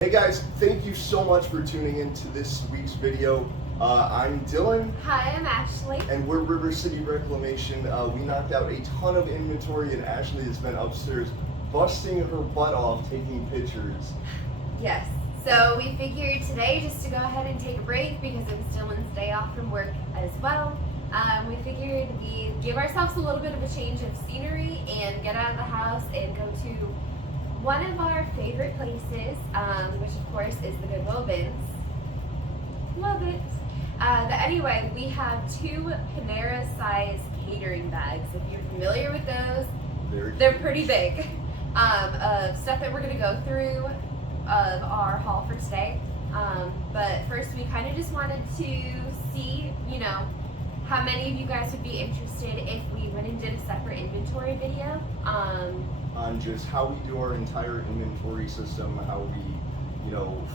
Hey guys, thank you so much for tuning in to this week's video. I'm Dylan. Hi, I'm Ashley. And we're River City Reclamation. We knocked out a ton of inventory and Ashley has been upstairs busting her butt off taking pictures. Yes. So we figured today just to go ahead and take a break because it was Dylan's day off from work as well. We figured we'd give ourselves a little bit of a change of scenery and get out of the house and go to one of our favorite places, which of course is the Goodwill bins. Love it. But anyway, we have two Panera size catering bags. If you're familiar with those, they're pretty big. Of stuff that we're going to go through of our haul for today. But first, we kind of just wanted to see, how many of you guys would be interested if we went and did a separate inventory video. On just how we do our entire inventory system, how we,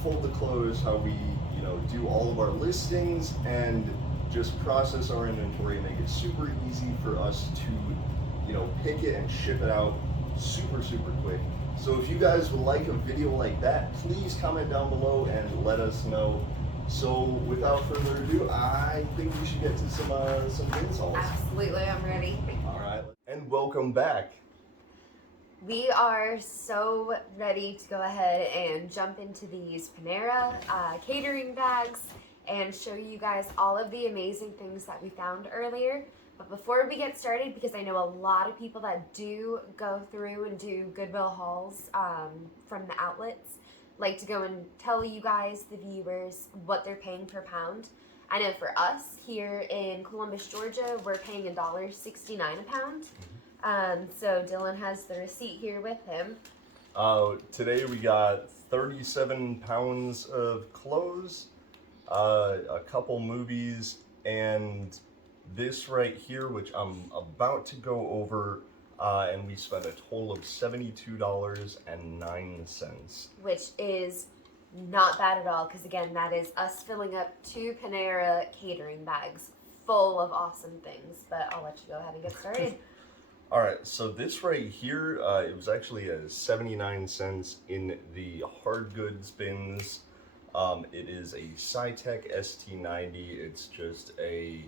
fold the clothes, how we, do all of our listings and just process our inventory and make it super easy for us to, pick it and ship it out super quick. So if you guys would like a video like that, please comment down below and let us know. So without further ado, I think we should get to some bin hauls. Absolutely, I'm ready. All right, and welcome back. We are so ready to go ahead and jump into these Panera catering bags and show you guys all of the amazing things that we found earlier. But before we get started, because I know a lot of people that do go through and do Goodwill hauls from the outlets like to go and tell you guys, the viewers, what they're paying per pound. I know for us here in Columbus, Georgia, we're paying $1.69 a pound. So Dylan has the receipt here with him. Today we got 37 pounds of clothes, a couple movies, and this right here, which I'm about to go over, and we spent a total of $72.09. Which is not bad at all, because again, that is us filling up two Panera catering bags full of awesome things. But I'll let you go ahead and get started. All right, so this right here, it was actually 79 cents in the hard goods bins. It is a Cytec ST90. It's just a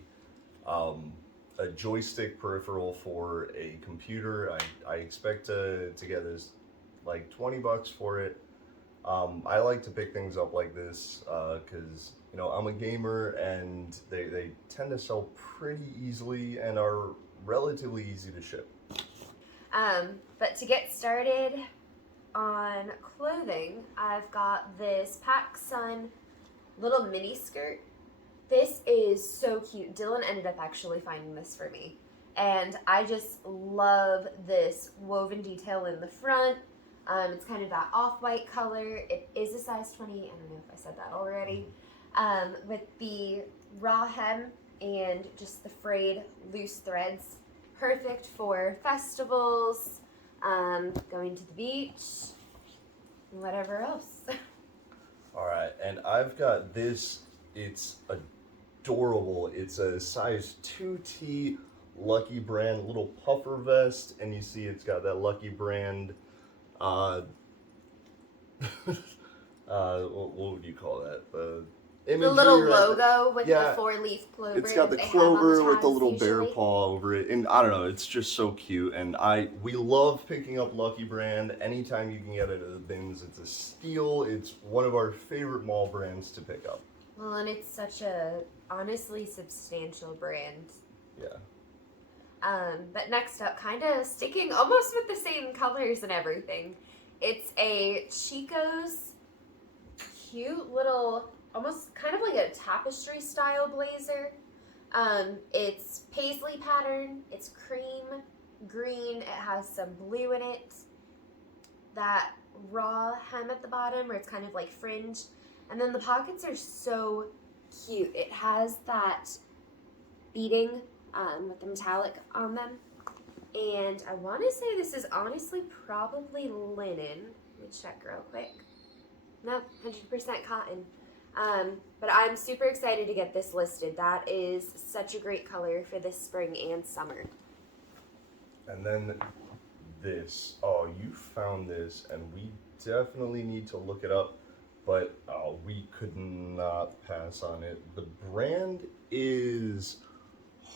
joystick peripheral for a computer. I expect to get this like 20 bucks for it. I like to pick things up like this because I'm a gamer and they tend to sell pretty easily and are relatively easy to ship. But to get started on clothing, I've got this PacSun little mini skirt. This is so cute. Dylan ended up actually finding this for me. And I just love this woven detail in the front. It's kind of that off-white color. It is a size 20. I don't know if I said that already. With the raw hem and just the frayed loose threads. Perfect for festivals, going to the beach, and whatever else. All right, and I've got this. It's adorable. It's a size 2T Lucky Brand little puffer vest, and you see it's got that Lucky Brand. What would you call that? The little logo with the 4-leaf clover. It's got the clover with the little bear paw over it, and I don't know, it's just so cute. And we love picking up Lucky Brand. Anytime you can get it at the bins, it's a steal. It's one of our favorite mall brands to pick up. Well, and it's such a honestly substantial brand. Yeah. But next up, kind of sticking almost with the same colors and everything. It's a Chico's cute little, almost kind of like a tapestry style blazer. It's paisley pattern. It's cream green. It has some blue in it. That raw hem at the bottom where it's kind of like fringe. And then the pockets are so cute. It has that beading with the metallic on them. And I want to say this is honestly probably linen. Let me check real quick. Nope, 100% cotton. But I'm super excited to get this listed. That is such a great color for this spring and summer. And then this. Oh, you found this, and we definitely need to look it up. but we could not pass on it. The brand is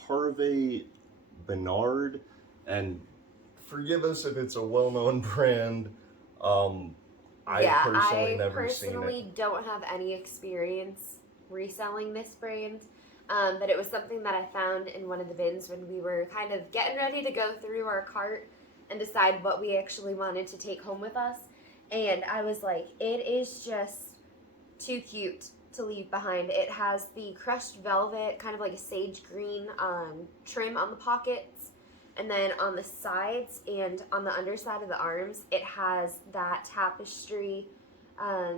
Harvey Bernard, and forgive us if it's a well-known brand. I personally never seen it. I personally don't have any experience reselling this brand, but it was something that I found in one of the bins when we were kind of getting ready to go through our cart and decide what we actually wanted to take home with us. And I was like, it is just too cute to leave behind. It has the crushed velvet, kind of like a sage green trim on the pockets. And then on the sides and on the underside of the arms, it has that tapestry, I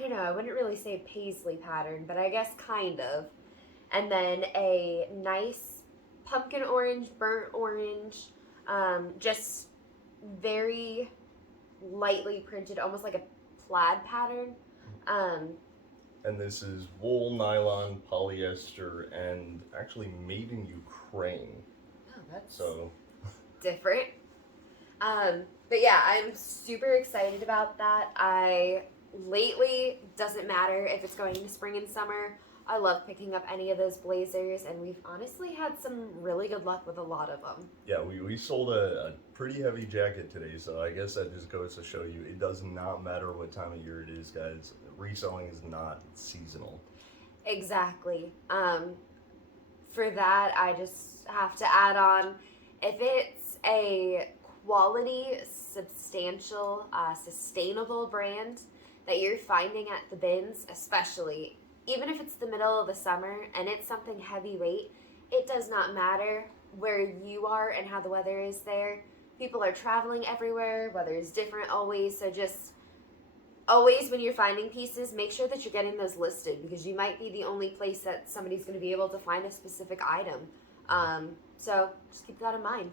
don't know, I wouldn't really say paisley pattern, but I guess kind of. And then a nice pumpkin orange, burnt orange, just very lightly printed, almost like a plaid pattern. And this is wool, nylon, polyester, and actually made in Ukraine. That's so different. But yeah, I'm super excited about that. Lately, doesn't matter if it's going to spring and summer, I love picking up any of those blazers, and we've honestly had some really good luck with a lot of them. Yeah, we sold a pretty heavy jacket today, so I guess that just goes to show you it does not matter what time of year it is, guys. Reselling is not seasonal. Exactly. For that, I just have to add on, if it's a quality, substantial, sustainable brand that you're finding at the bins, especially, even if it's the middle of the summer and it's something heavyweight, it does not matter where you are and how the weather is there. People are traveling everywhere, weather is different always, so just always when you're finding pieces, make sure that you're getting those listed, because you might be the only place that somebody's going to be able to find a specific item. So just keep that in mind.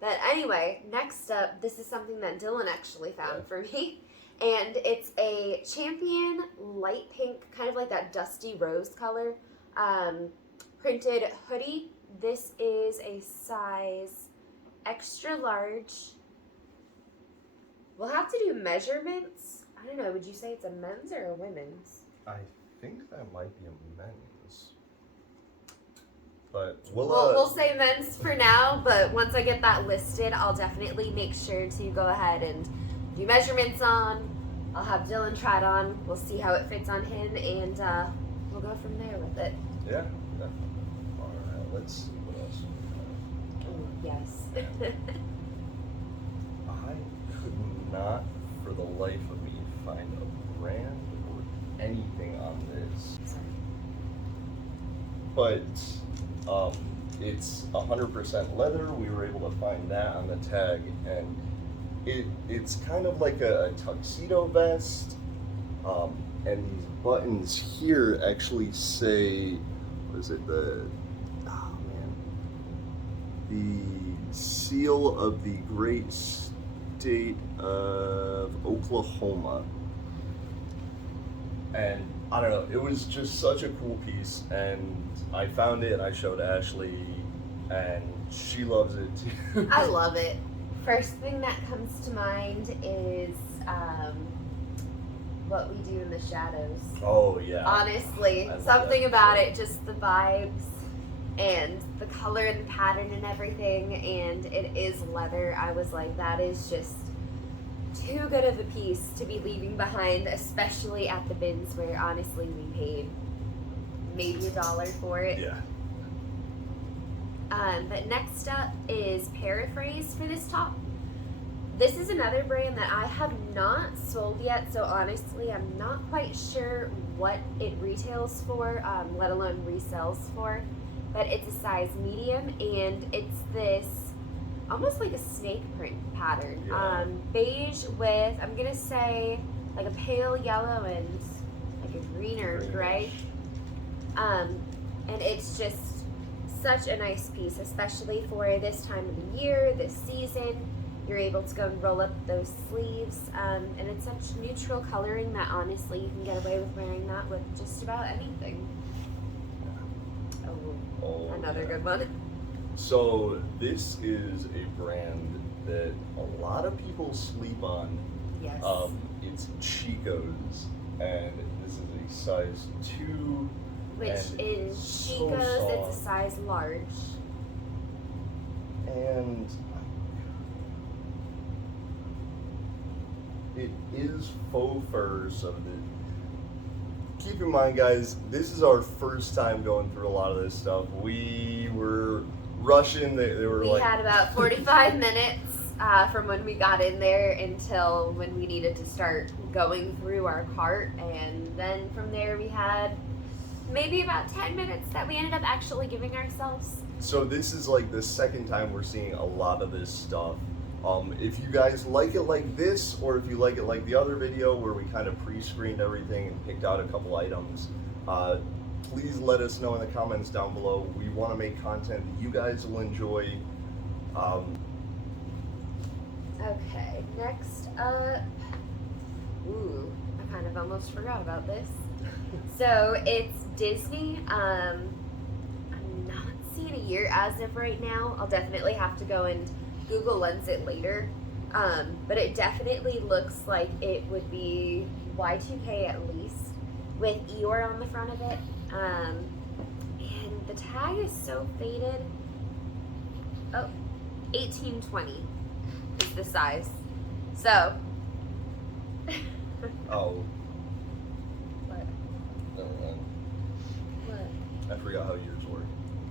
But anyway, next up, this is something that Dylan actually found for me. And it's a Champion light pink, kind of like that dusty rose color, printed hoodie. This is a size extra large. We'll have to do measurements. I don't know, would you say it's a men's or a women's? I think that might be a men's. But we'll say men's for now, but once I get that listed, I'll definitely make sure to go ahead and do measurements on. I'll have Dylan try it on. We'll see how it fits on him, and we'll go from there with it. Yeah. All right, let's see what else we have. Oh, yes. I could not, for the life of me, find a brand or anything on this. But it's 100% leather. We were able to find that on the tag, and it's kind of like a tuxedo vest, and these buttons here actually say, what is it, the seal of the great state of Oklahoma. And I don't know, it was just such a cool piece, and I found it and I showed Ashley, and she loves it too. I love it. First thing that comes to mind is what we do in the shadows. Oh yeah. Honestly, something about it, just the vibes and the color and the pattern and everything, and it is leather. I was like, that is just too good of a piece to be leaving behind, especially at the bins where honestly we paid maybe $1 for it. Yeah. But next up is Paraphrase for this top. This is another brand that I have not sold yet, so honestly I'm not quite sure what it retails for, let alone resells for, but it's a size medium, and it's this almost like a snake print pattern. Yeah. Beige with, I'm gonna say, like a pale yellow and like a green or gray. And it's just such a nice piece, especially for this time of the year, this season. You're able to go and roll up those sleeves, and it's such neutral coloring that honestly you can get away with wearing that with just about anything. Oh, another good one. So this is a brand that a lot of people sleep on. Yes. It's Chico's, and this is a size 2. Which and in so Chico's, soft. it's a size large. And it is faux fur, so keep in mind, guys, this is our first time going through a lot of this stuff. We were rushing. They were We like, had about 45 minutes from when we got in there until when we needed to start going through our cart, and then from there we had maybe about 10 minutes that we ended up actually giving ourselves. so this is like the second time we're seeing a lot of this stuff. If you guys like it like this, or if you like it like the other video where we kind of pre-screened everything and picked out a couple items, please let us know in the comments down below. We want to make content that you guys will enjoy. Okay, next up, ooh, I kind of almost forgot about this. So it's Disney. I'm not seeing a year as of right now. I'll definitely have to go and Google Lens it later. But it definitely looks like it would be Y2K at least, with Eeyore on the front of it. And the tag is so faded. Oh, 1820 is the size. So. Oh, What? never mind. What? I forgot how yours work.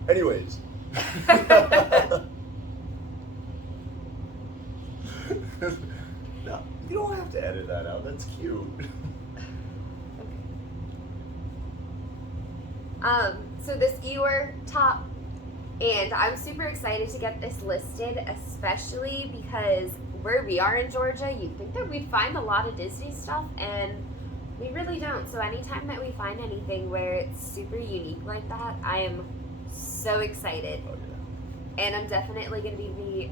Anyways. No, you don't have to edit that out. That's cute. So this Eeyore top, and I'm super excited to get this listed, especially because where we are in Georgia, you'd think that we'd find a lot of Disney stuff, and we really don't. So anytime that we find anything where it's super unique like that, I am so excited. Oh, yeah. And I'm definitely going to be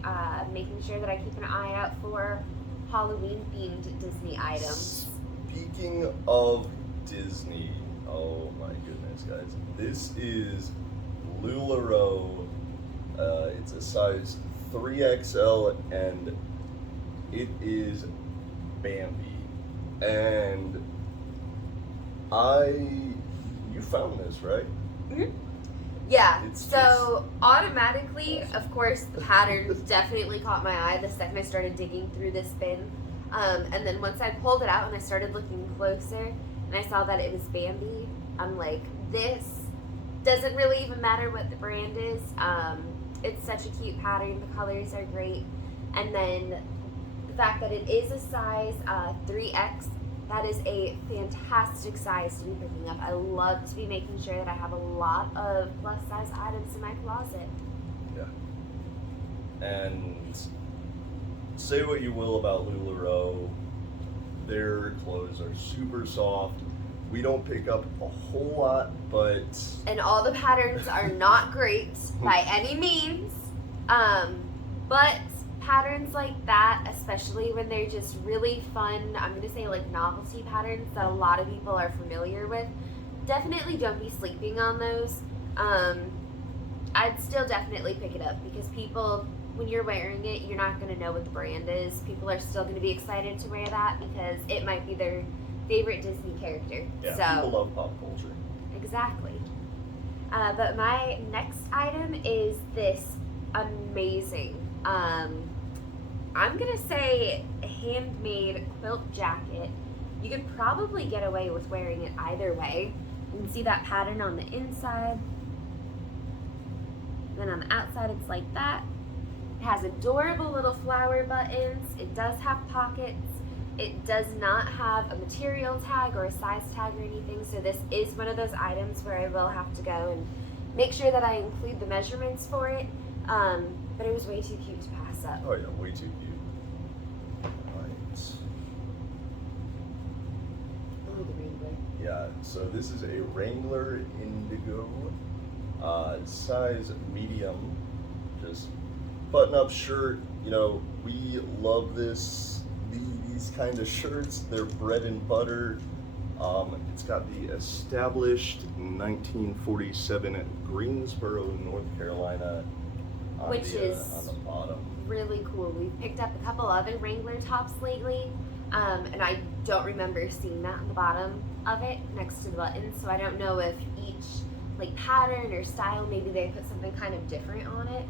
making sure that I keep an eye out for Halloween-themed Disney items. Speaking of Disney, oh my goodness, guys. This is LuLaRoe. It's a size 3XL, and it is Bambi. And you found this, right? Mm-hmm. Yeah, It's so automatically, of course, the patterns definitely caught my eye the second I started digging through this bin. And then once I pulled it out and I started looking closer and I saw that it was Bambi, I'm like, this doesn't really even matter what the brand is. It's such a cute pattern. The colors are great. And then the fact that it is a size 3X, that is a fantastic size to be picking up. I love to be making sure that I have a lot of plus size items in my closet. Yeah. And say what you will about LuLaRoe, their clothes are super soft. We don't pick up a whole lot, but... And all the patterns are not great by any means. But patterns like that, especially when they're just really fun, I'm going to say like novelty patterns that a lot of people are familiar with, definitely don't be sleeping on those. I'd still definitely pick it up because people, when you're wearing it, you're not going to know what the brand is. People are still going to be excited to wear that because it might be their favorite Disney character. Yeah, so, people love pop culture. Exactly. But my next item is this amazing, I'm gonna say handmade quilt jacket. You could probably get away with wearing it either way. You can see that pattern on the inside. Then on the outside it's like that. It has adorable little flower buttons. It does have pockets. It does not have a material tag or a size tag or anything, so this is one of those items where I will have to go and make sure that I include the measurements for it. But it was way too cute to pass up. Oh yeah, way too cute. Right. Oh, the Wrangler. Yeah, so this is a Wrangler Indigo, size medium, just button-up shirt. You know, we love these kind of shirts. They're bread and butter. It's got the established 1947 Greensboro, North Carolina, on Which is on the bottom. really cool. We've picked up a couple other Wrangler tops lately. And I don't remember seeing that on the bottom of it next to the buttons, so I don't know if each like pattern or style, maybe they put something kind of different on it.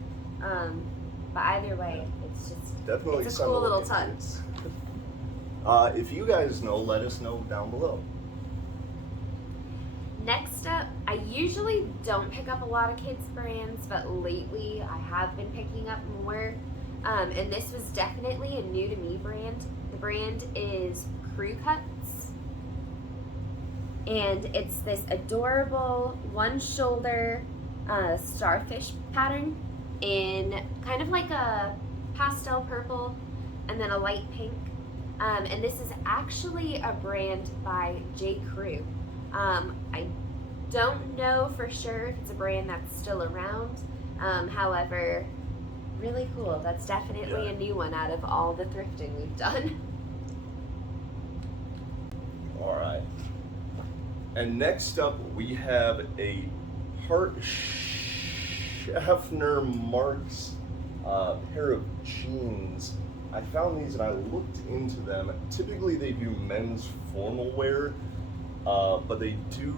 But either way, it's just Definitely it's a something cool to little look touch. into. If you guys know, let us know down below. Next up, I usually don't pick up a lot of kids brands, but lately I have been picking up more. And this was definitely a new to me brand. The brand is Crew Cuts. And it's this adorable one shoulder starfish pattern in kind of like a pastel purple and then a light pink. And this is actually a brand by J. Crew. I don't know for sure if it's a brand that's still around. However, really cool. That's definitely a new one out of all the thrifting we've done. All right. And next up, we have a Hart Schaffner Marks pair of jeans. I found these and I looked into them. Typically, they do men's formal wear, but they do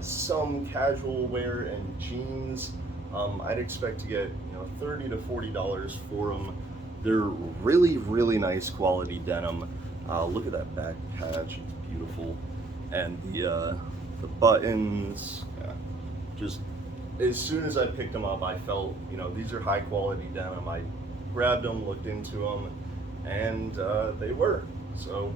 some casual wear and jeans. I'd expect to get $30 to $40 for them. They're really, really nice quality denim. Look at that back patch; it's beautiful. And the buttons, just as soon as I picked them up, I felt these are high quality denim. I grabbed them, looked into them, and they were. So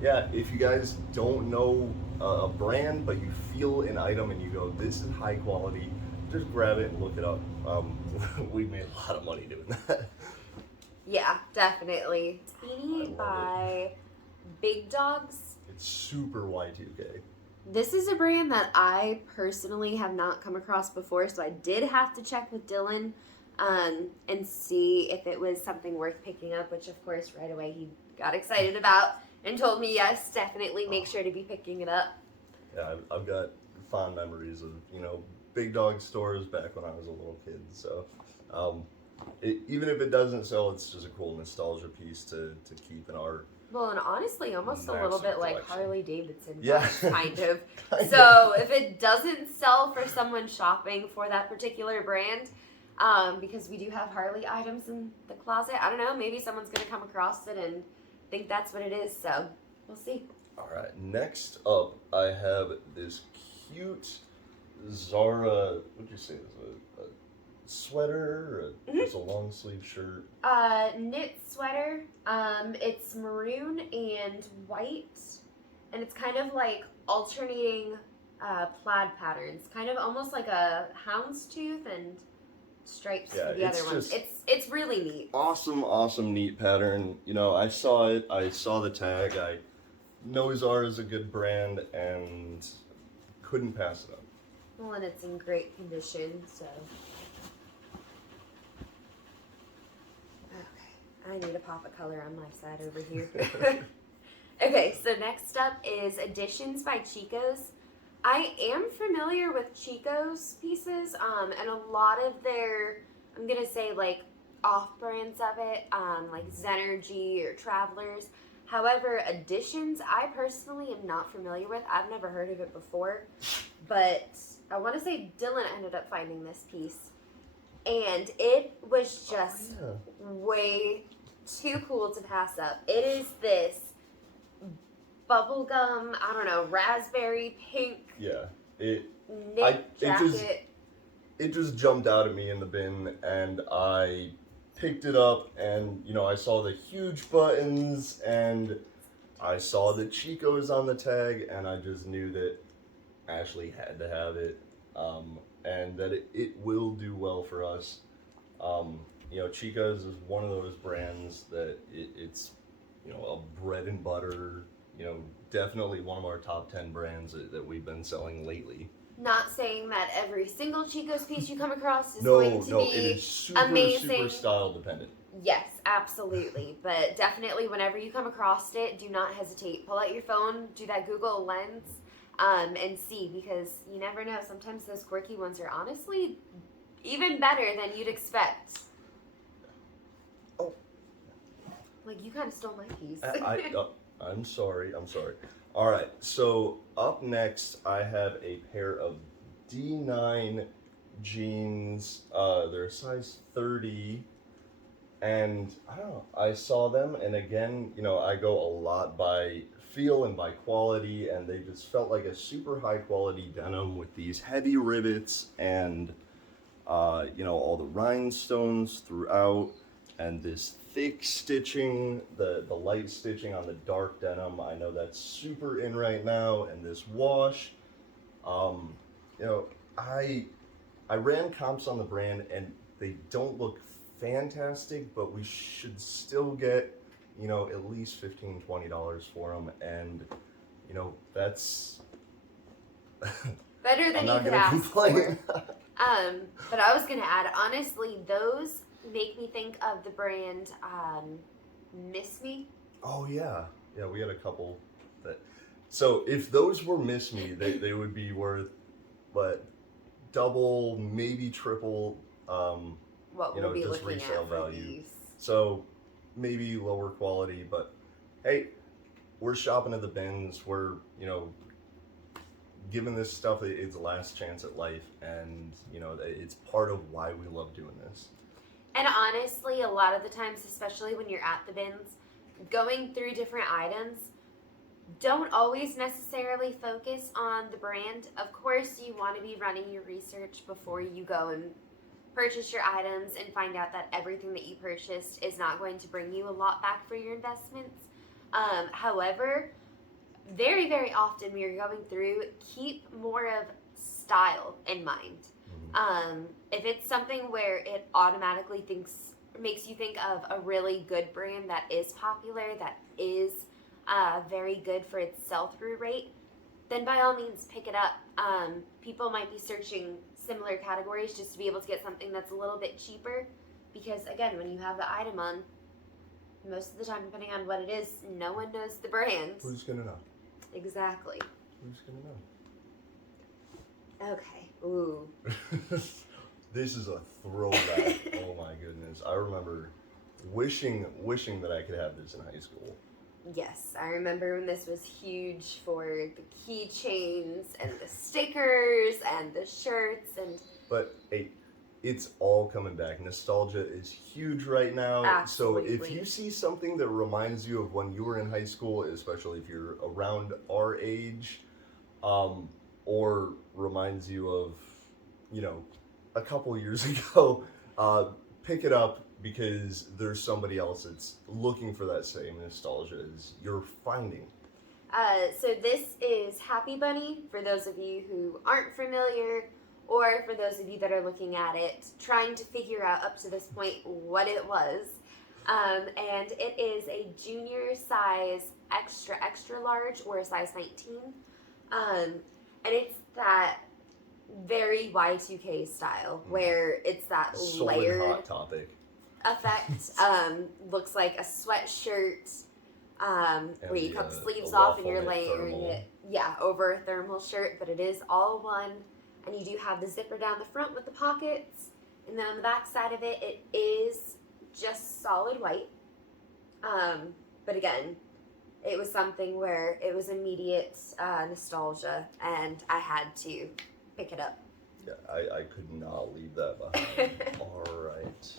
yeah, if you guys don't know a brand but you feel an item and you go, this is high quality, just grab it and look it up. We made a lot of money doing that. Yeah, definitely. Beanie by Big Dogs. It's super Y2K. This is a brand that I personally have not come across before, so I did have to check with Dylan and see if it was something worth picking up, which of course right away he got excited about and told me yes, definitely make sure to be picking it up. Yeah, I've got fond memories of Big Dog stores back when I was a little kid. So even if it doesn't sell, it's just a cool nostalgia piece to keep in our. Well, and honestly, almost a little bit like Harley Davidson, yeah, kind of. So if it doesn't sell for someone shopping for that particular brand, because we do have Harley items in the closet, I don't know, maybe someone's going to come across it and think that's what it is, so we'll see. All right, next up, I have this cute Zara, what'd you say, a sweater, or just a long sleeve shirt? Knit sweater. It's maroon and white, and it's kind of like alternating plaid patterns, kind of almost like a houndstooth and stripes for the other one. It's really neat. Awesome, neat pattern. I saw it. I saw the tag. I know Zara is a good brand and couldn't pass it up. Well, and it's in great condition, so. I need to pop a color on my side over here. Okay, so next up is Additions by Chico's. I am familiar with Chico's pieces, and a lot of their, I'm going to say like off-brands of it, like Zenergy or Travelers. However, Additions, I personally am not familiar with. I've never heard of it before, but I want to say Dylan ended up finding this piece. And it was just way too cool to pass up. It is this bubblegum, I don't know, raspberry pink knit jacket. It just jumped out at me in the bin, and I picked it up, and I saw the huge buttons, and I saw the Chico's on the tag, and I just knew that Ashley had to have it. And that it will do well for us. Chico's is one of those brands that it's a bread and butter, definitely one of our top 10 brands that we've been selling lately. Not saying that every single Chico's piece you come across is No, going to be it is amazing. super style dependent. Yes, absolutely. But definitely whenever you come across it, do not hesitate. Pull out your phone, do that Google Lens, and see, because you never know. Sometimes those quirky ones are honestly even better than you'd expect. Like, you kind of stole my piece. I'm sorry. All right. So up next, I have a pair of D9 jeans. They're size 30, and I don't know. I saw them, and again, I go a lot by feel and by quality, and they just felt like a super high quality denim with these heavy rivets and all the rhinestones throughout, and this thick stitching, the light stitching on the dark denim. I know that's super in right now, and this wash. Um, you know, I ran comps on the brand, and they don't look fantastic, but we should still get, at least $15-20 for them, and that's Better than I'm you not could gonna ask complain. for. But I was gonna add, honestly, those make me think of the brand Miss Me. Oh yeah, we had a couple that. So if those were Miss Me, they would be worth, what, double, maybe triple, What we'll be just looking resale at for value. these. So maybe lower quality, but hey, we're shopping at the bins. We're giving this stuff its last chance at life, and it's part of why we love doing this. And honestly, a lot of the times, especially when you're at the bins, going through different items, don't always necessarily focus on the brand. Of course, you want to be running your research before you go and purchase your items and find out that everything that you purchased is not going to bring you a lot back for your investments. However, very, very often when you're going through, keep more of style in mind. If it's something where it automatically makes you think of a really good brand that is popular, that is very good for its sell-through rate, then by all means pick it up. People might be searching similar categories just to be able to get something that's a little bit cheaper, because again, when you have the item on, most of the time, depending on what it is, no one knows the brand. Who's gonna know? Exactly. Who's gonna know? Okay. Ooh. This is a throwback. Oh my goodness. I remember wishing that I could have this in high school. Yes, I remember when this was huge for the keychains and the stickers and the shirts and. But hey, it's all coming back. Nostalgia is huge right now. Absolutely. So if you see something that reminds you of when you were in high school, especially if you're around our age, or reminds you of, a couple years ago, pick it up, because there's somebody else that's looking for that same nostalgia as you're finding. So this is Happy Bunny, for those of you who aren't familiar, or for those of you that are looking at it, trying to figure out up to this point what it was. And it is a junior size extra large, or a size 19. And it's that very Y2K style, where it's that layered Hot Topic effect. Looks like a sweatshirt, where you cut the sleeves a off and you're waffle knit layering thermal. it, over a thermal shirt, but it is all one, and you do have the zipper down the front with the pockets, and then on the back side of it, it is just solid white. But again, it was something where it was immediate nostalgia, and I had to pick it up. Yeah, I could not leave that behind. All right.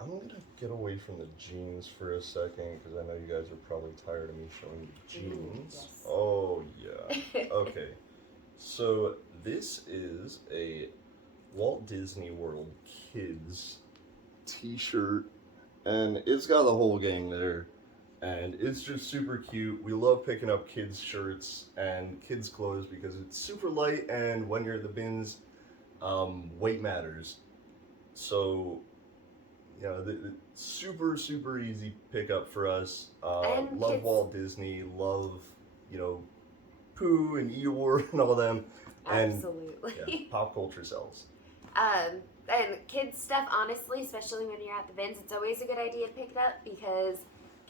I'm going to get away from the jeans for a second, because I know you guys are probably tired of me showing you jeans. Yes. Oh, yeah. Okay. So this is a Walt Disney World Kids t-shirt, and it's got the whole gang there, and it's just super cute. We love picking up kids shirts and kids clothes because it's super light, and when you're at the bins, weight matters. So the super easy pickup for us. Love kids. Walt Disney, love Pooh and Eeyore and all them. And, Absolutely. Yeah, pop culture sells. And kids stuff, honestly, especially when you're at the bins, it's always a good idea to pick it up, because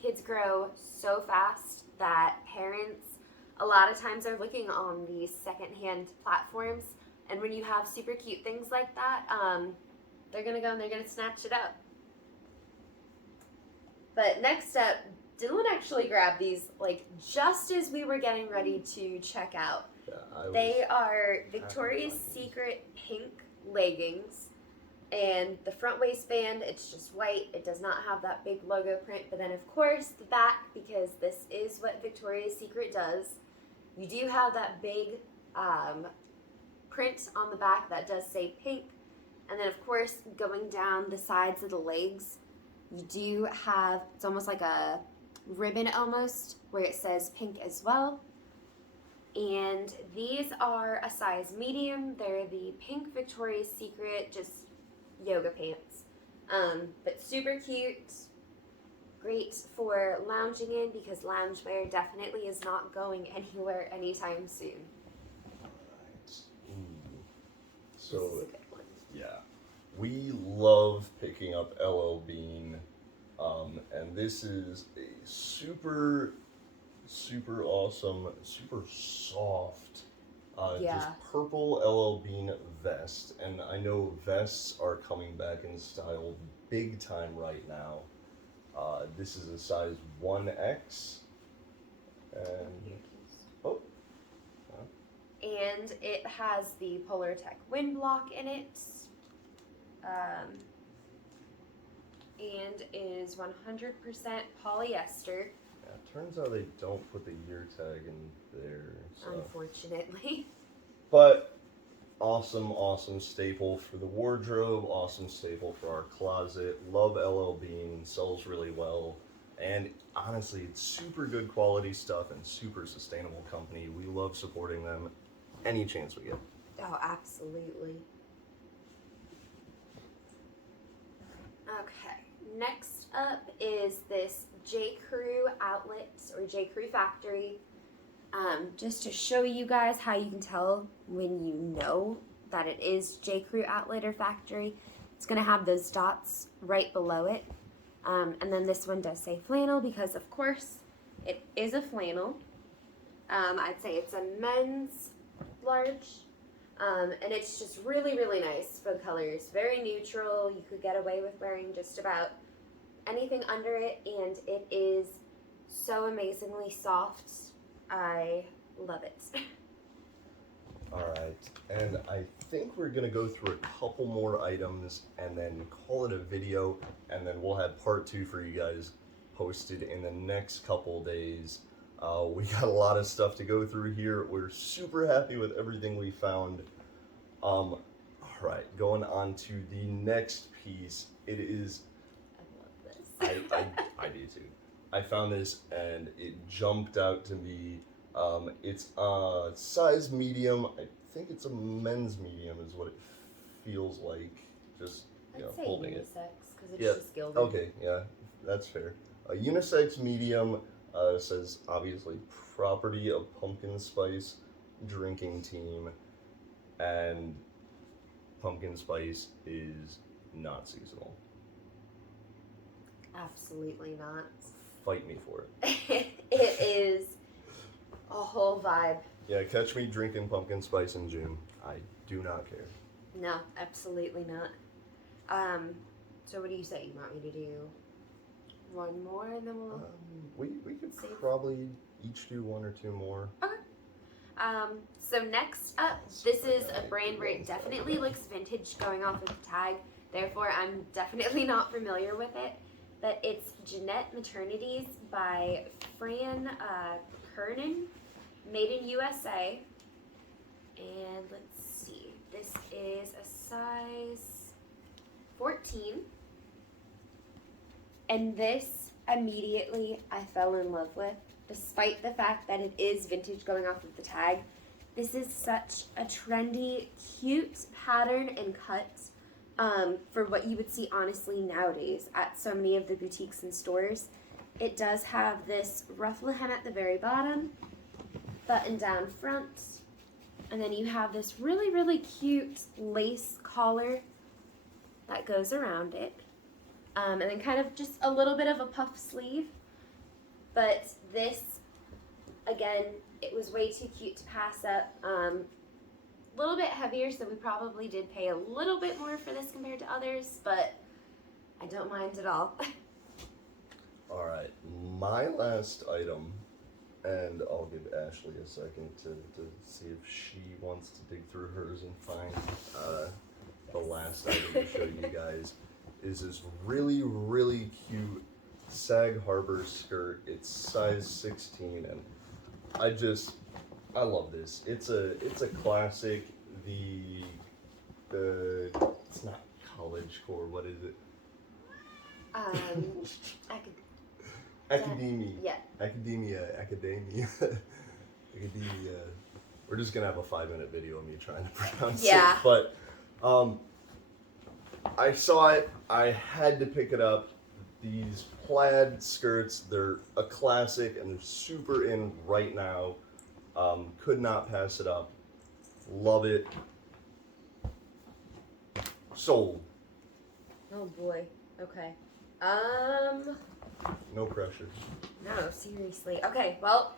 kids grow so fast that parents a lot of times are looking on these secondhand platforms, and when you have super cute things like that, they're gonna go and they're gonna snatch it up. But next up, Dylan actually grabbed these like just as we were getting ready to check out. Yeah, They are Victoria's Secret pink leggings. And the front waistband, it's just white. It does not have that big logo print. But then, of course, the back, because this is what Victoria's Secret does, you do have that big print on the back that does say pink. And then, of course, going down the sides of the legs, you do have, it's almost like a ribbon almost, where it says pink as well. And these are a size medium. They're the pink Victoria's Secret, just yoga pants. But super cute. Great for lounging in because loungewear definitely is not going anywhere anytime soon. Alright. So, yeah. We love picking up LL Bean. And this is a super awesome, super soft, just purple LL Bean vest. And I know vests are coming back in style big time right now. This is a size 1X. And it has the Polartec wind block in it. And is 100% polyester. Yeah, turns out they don't put the year tag in there. So. Unfortunately. But awesome staple for the wardrobe, awesome staple for our closet. Love LL Bean, sells really well. And honestly, it's super good quality stuff and super sustainable company. We love supporting them any chance we get. Oh, absolutely. Okay, next up is this J. Crew outlet or J. Crew factory. Just to show you guys how you can tell when you know that it is J. Crew outlet or factory. It's going to have those dots right below it. And then this one does say flannel because, of course, it is a flannel. I'd say it's a men's large. And it's just really nice for the colors. Very neutral. You could get away with wearing just about anything under it. And it is so amazingly soft. I love it. Alright, and I think we're going to go through a couple more items and then call it a video, and then we'll have part 2 for you guys posted in the next couple days. We got a lot of stuff to go through here. We're super happy with everything we found. Alright, going on to the next piece. It is... I love this. I do too. I found this and it jumped out to me. It's size medium. I think it's a men's medium is what it feels like. Just holding it. Unisex because it's just gilded. Okay, yeah, that's fair. A unisex medium says obviously property of Pumpkin Spice drinking team, and pumpkin spice is not seasonal. Absolutely not. Fight me for it. It is a whole vibe. Yeah, catch me drinking pumpkin spice in June. I do not care. No, absolutely not. So what do you say? You want me to do one more and then we'll... We could probably each do one or two more. Okay. So next up, this is a brand where it definitely looks vintage going off of the tag. Therefore, I'm definitely not familiar with it. But it's Jeanette Maternities by Fran Kernan, made in USA. And let's see, this is a size 14. And this immediately I fell in love with, despite the fact that it is vintage going off of the tag. This is such a trendy, cute pattern and cut. For what you would see honestly nowadays at so many of the boutiques and stores. It does have this ruffle hem at the very bottom, button down front, and then you have this really cute lace collar that goes around it, and then kind of just a little bit of a puff sleeve. But this, again, it was way too cute to pass up. A little bit heavier, so we probably did pay a little bit more for this compared to others, but I don't mind at all. All right, my last item, and I'll give Ashley a second to see if she wants to dig through hers and find the last item to show you guys, is this really, really cute Sag Harbor skirt. It's size 16, and I love this. It's a classic. The it's not college core. What is it? Academia. Yeah. Academia. We're just gonna have a 5-minute video of me trying to pronounce it. But I saw it. I had to pick it up. These plaid skirts, they're a classic and they're super in right now. Could not pass it up. Love it. Sold. Oh boy. Okay. No pressure. No, seriously. Okay, well.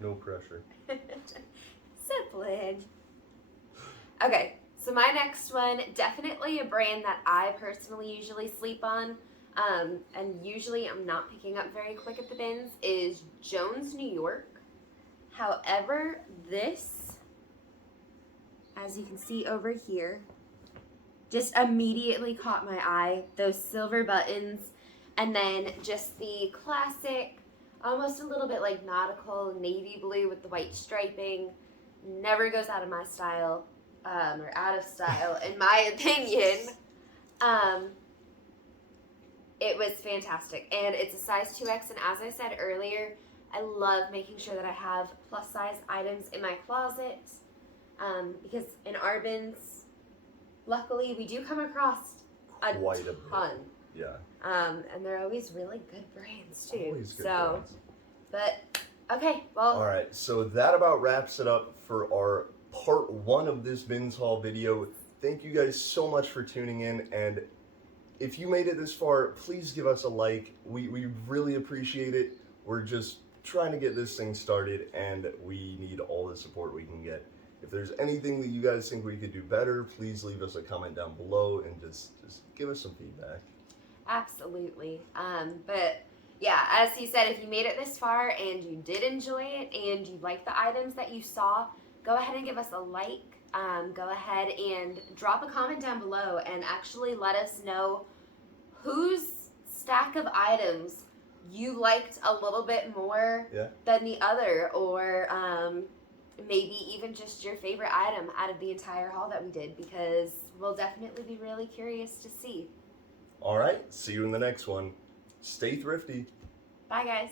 No pressure. Sibling. Okay, so my next one, definitely a brand that I personally usually sleep on, and usually I'm not picking up very quick at the bins, is Jones, New York. However, this, as you can see over here, just immediately caught my eye. Those silver buttons, and then just the classic, almost a little bit like nautical navy blue with the white striping. Never goes out of my style, or out of style, in my opinion. It was fantastic, and it's a size 2X, and as I said earlier, I love making sure that I have plus size items in my closet, because in our bins, luckily, we do come across Quite a ton. bit. Yeah. And they're always really good brands too. Always good brands. But okay, well. All right, so that about wraps it up for our part 1 of this bins haul video. Thank you guys so much for tuning in, and if you made it this far, please give us a like. We really appreciate it. We're just trying to get this thing started, and we need all the support we can get. If there's anything that you guys think we could do better, please leave us a comment down below and just give us some feedback. Absolutely. But yeah, as he said, if you made it this far and you did enjoy it and you like the items that you saw, go ahead and give us a like. Go ahead and drop a comment down below and actually let us know whose stack of items you liked a little bit more than the other, or maybe even just your favorite item out of the entire haul that we did, because we'll definitely be really curious to see. All right, see you in the next one. Stay thrifty. Bye, guys.